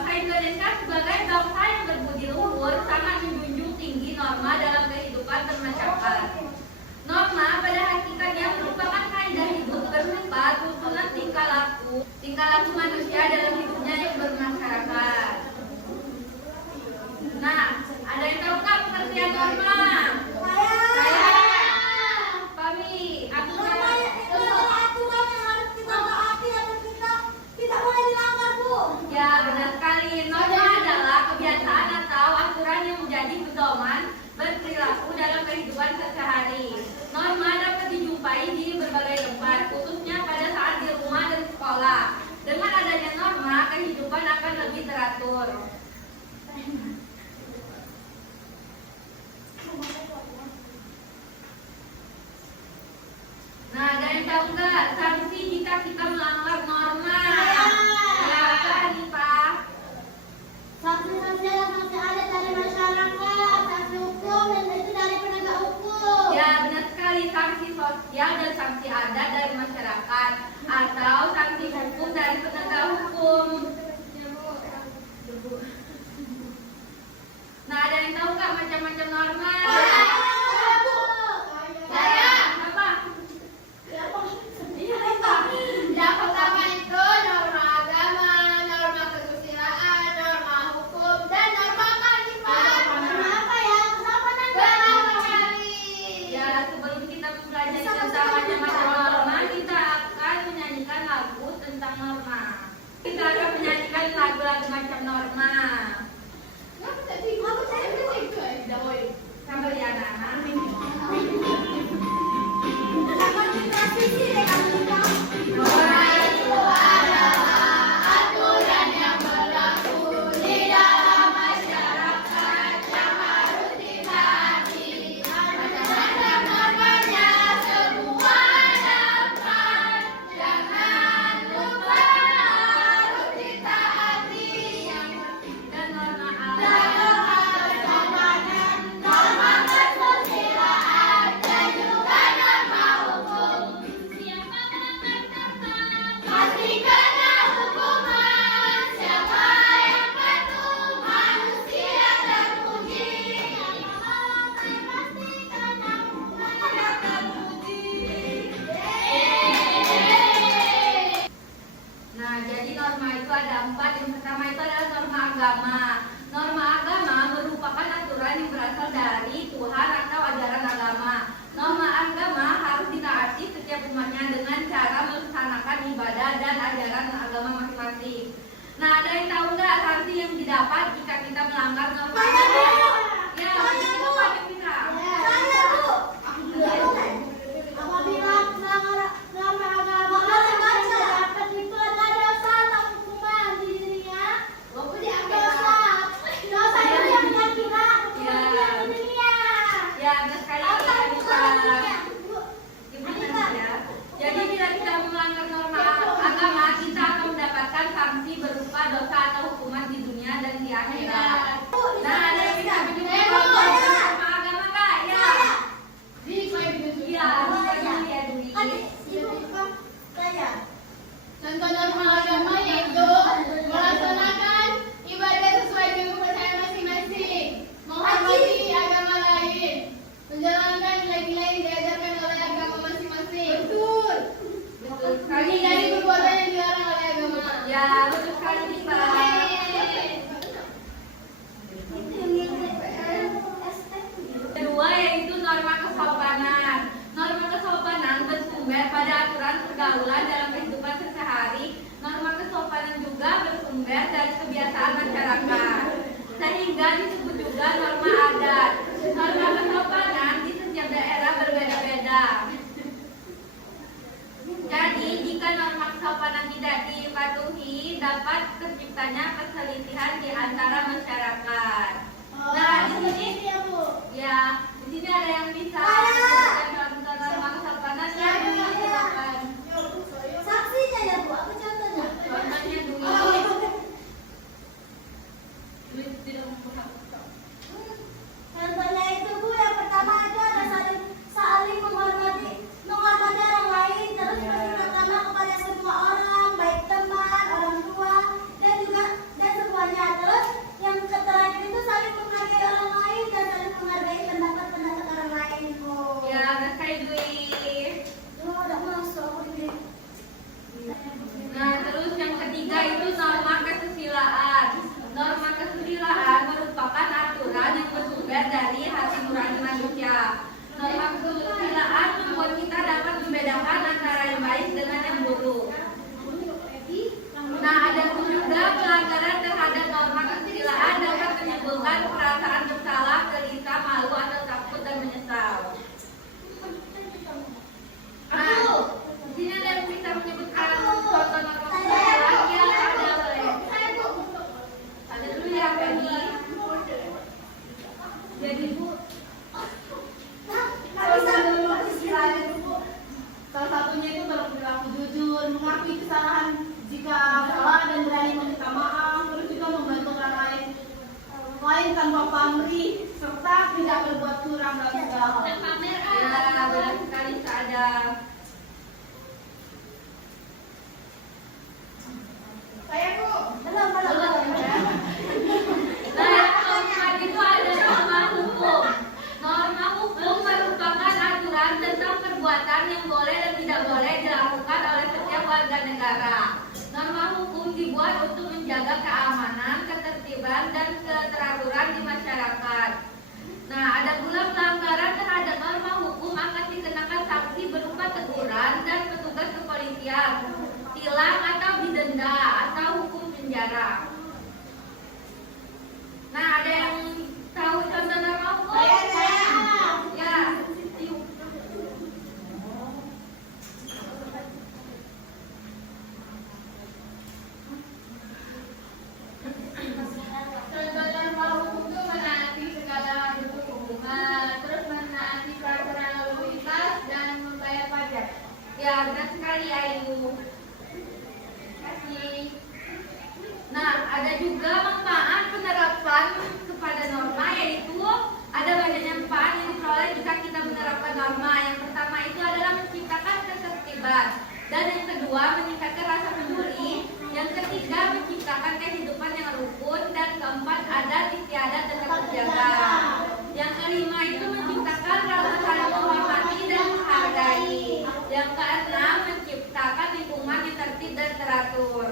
Bangsa Indonesia sebagai bangsa yang berbudi luhur sangat menjunjung tinggi norma dalam kehidupan bermasyarakat. Norma pada hakikatnya merupakan kaidah hidup berupa tuntunan tingkah laku manusia dalam hidupnya yang bermasyarakat. Nah, ada yang tahu nggak pengertian norma? Saya. Pami. Norma itu adalah aturan yang harus kita taati dan kita tidak boleh dilanggar, Bu. Ya, benar sekali. Norma adalah kebiasaan atau aturan yang menjadi pedoman berperilaku dalam kehidupan sehari-hari. Norma dapat dijumpai di berbagai tempat, khususnya pada saat di rumah dan sekolah. Dengan adanya norma, kehidupan akan lebih teratur. Nah, ada yang tahu nggak sanksi jika kita melanggar norma? Ya, apa Anifah? Sanksi-sanksi ada dari masyarakat, sanksi hukum, dan itu dari penegak hukum. Ya, benar sekali, sanksi sosial dan sanksi adat dari masyarakat atau sanksi hukum dari penegak hukum. Nah, ada yang tahu nggak macam-macam norma? Yang pertama itu norma agama, norma kesusilaan, norma hukum, dan norma kearifan. Norma apa ya? Kenapa nanti? Ya, sebelum kita mempelajari tentang macam-macam norma, kita akan menyanyikan lagu tentang norma. Kita akan menyanyikan lagu-lagu macam norma. Sambil ya, anak-anak. Norma itu adalah aturan yang berlaku di dalam masyarakat yang harus ditaati. Macam-macam normanya semua dapat, jangan lupa harus ditaati. Dan norma Norma kesopanan, norma kesusilaan, dan juga norma hukum. Siapa melanggar norma, pasti kena hukuman. Siapa yang patuh, manusia terpuji. Yang pasti kena hukuman terpuji. Nah, jadi norma itu ada 4. Yang pertama itu adalah norma agama. Norma agama merupakan aturan yang berasal dari Tuhan atau ajaran agama. Norma agama harus ditaati setiap umatnya dengan cara melaksanakan ibadah dan ajaran agama masing-masing. Nah, ada yang tahu nggak sanksi yang didapat jika kita melanggar norma agama? Ya, itu apa kita? Saya, Bu. Apabila melanggar norma agama, dapat itu ada dosa atau hukuman di dirinya. Dosa itu yang kira hukuman yang di dunia. Ya, benar sekali. Apa hukuman di dunia? Gimana ya? Jadi bila kita melanggar norma agama, kita akan mendapatkan sanksi berupa dosa atau hukuman di dunia dan di akhirat. Nah, ada yang bisa menunjukkan norma agama nggak? Ya. Iya, ya Dwi. Contoh norma agama yaitu melaksanakan ibadah sesuai dengan kepercayaan masing-masing, menghormati agama lain, menjalankan nilai-nilai yang diajarkan oleh agama masing-masing. Betul. Betul sekali. Dari perbuatan yang dilarang oleh agama. Ya, betul sekali nih, Pak. Kedua yaitu norma kesopanan. Norma kesopanan bersumber pada aturan pergaulan dalam kehidupan sehari-hari. Norma kesopanan juga bersumber dari kebiasaan masyarakat, sehingga disebut juga norma adat. Norma kesopanan di setiap daerah berbeda-beda. Jadi, jika norma kesopanan tidak dipatuhi, dapat terciptanya perselisihan di antara masyarakat. Nah, di sini ya, di sini ada yang bisa menjelaskan tentang norma kesopanan ya, Dwi, silakan. Saksinya ya, Bu. Apa contohnya? Contohnya Dwi. Dwi tidak memahami. Contohnya itu, Bu, yang pertama itu ada saling menghormati orang lain, terus pertama kepada semua orang, baik teman, orang tua, dan semuanya untuk menjaga keamanan, ketertiban, dan keteraturan di masyarakat. Nah, ada pula pelanggaran terhadap norma hukum akan dikenakan sanksi berupa teguran dan petugas kepolisian, tilang atau didenda atau hukum penjara. Nah, ada yang tahu contoh norma hukum? Ya. Contoh norma hukum itu menaati segala bentuk hukuman, terus menaati peraturan lalu lintas dan membayar pajak. Ya, benar sekali Ayu. Kasih. Nah, ada juga manfaat penerapan kepada norma, yaitu ada banyaknya manfaat yang diperoleh jika kita menerapkan norma. Yang pertama itu adalah menciptakan ketertiban, dan yang kedua meningkatkan rasa peduli, yang ketiga menciptakan kehidupan yang rukun, dan keempat adat istiadat tetap terjaga. Yang kelima itu menciptakan rasa saling menghormati dan menghargai. Yang keenam menciptakan lingkungan yang tertib dan teratur.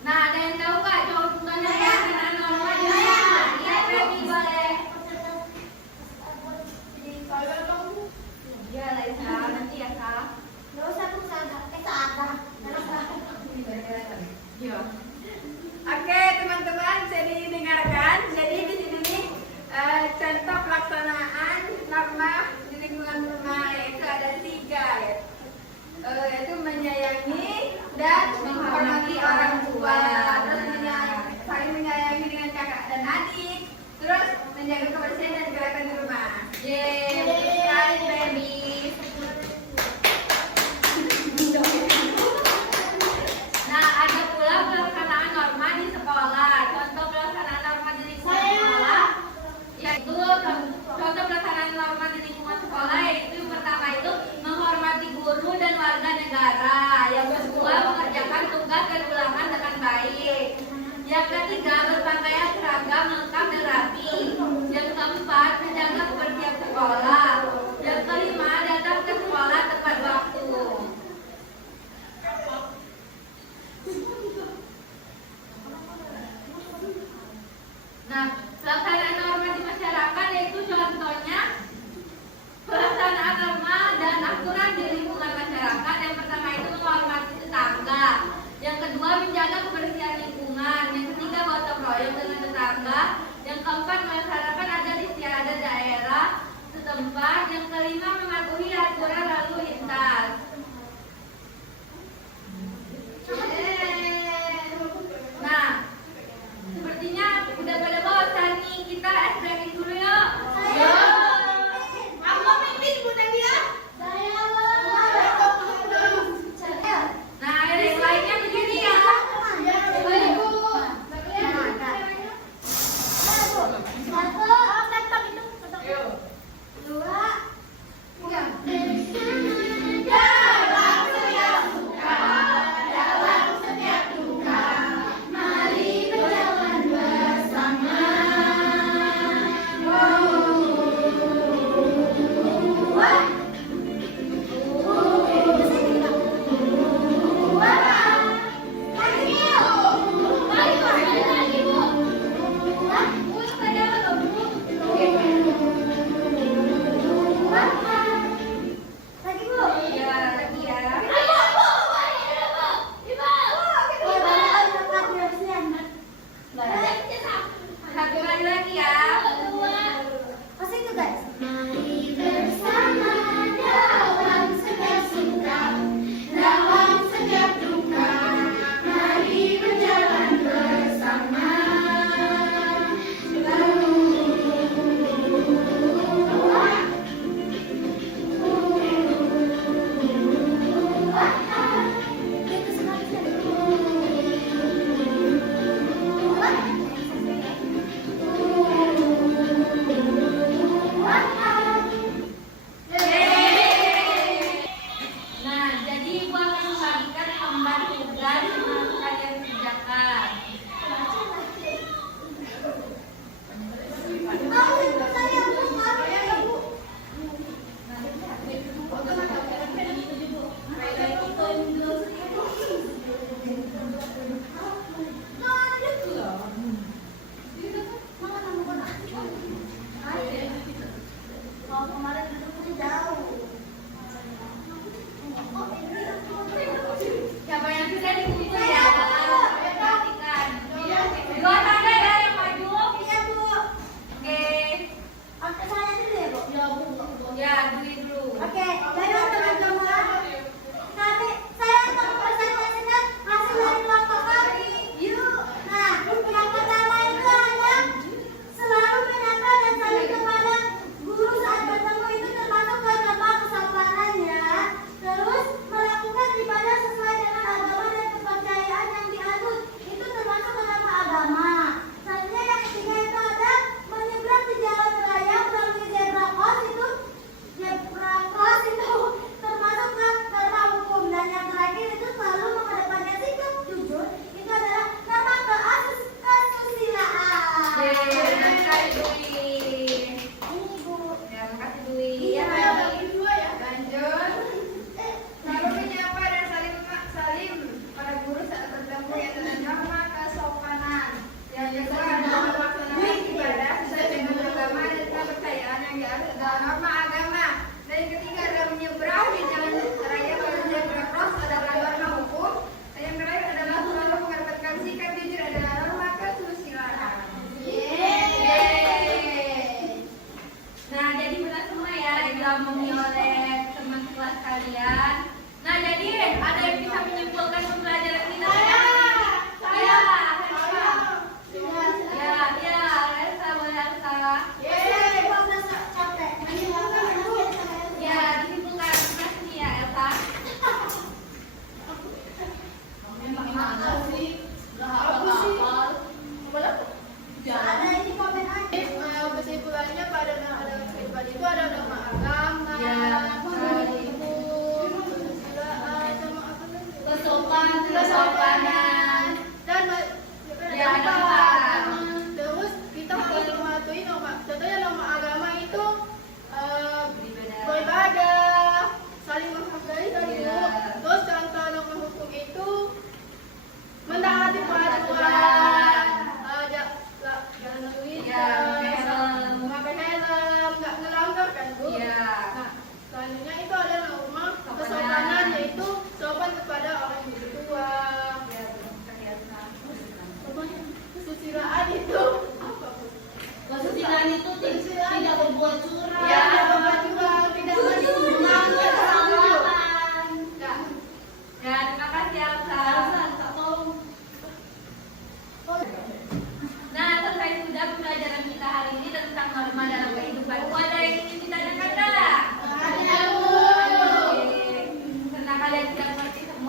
Nah, ada yang tahu nggak contohnya pelaksanaan norma? Iya, Feby boleh. Iya, Laisa, nanti ya Kak. Iya. Oke teman-teman, jadi dengarkan. Jadi di sini nih contoh pelaksanaan norma di lingkungan rumah, yaitu ada 3 yaitu menyayangi dan menghormati orang tua, terus saling menyayangi dengan kakak dan adik, terus menjaga kebersihan dan kerapian di rumah. Yeay, betul sekali Feby. Nah, ada pula pelaksanaan norma di sekolah. Contoh pelaksanaan norma di lingkungan sekolah, yaitu contoh pelaksanaan norma di lingkungan sekolah, yaitu yang pertama itu menghormati guru dan warga negara. Yang kedua mengerjakan tugas dan ulangan dengan baik. Yang ketiga berpakaian seragam lengkap dan rapi. Yang keempat menjaga kebersihan sekolah. Yang kelima datang ke sekolah tepat waktu. Nah, pelaksanaan norma di masyarakat yaitu contohnya pelaksanaan norma dan aturan di lingkungan masyarakat. Yang pertama itu menghormati tetangga. Yang kedua menjaga kebersihan lingkungan. Yang ketiga gotong royong dengan tetangga. Yang keempat melaksanakan adat istiadat daerah setempat. Yang kelima mematuhi aturan lalu lintas. Nah, sepertinya udah pada bosan nih, kita break dulu yuk. Aku mau mimpin Bunda dia. Nah, yang lainnya begini ya.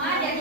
rumah, jadi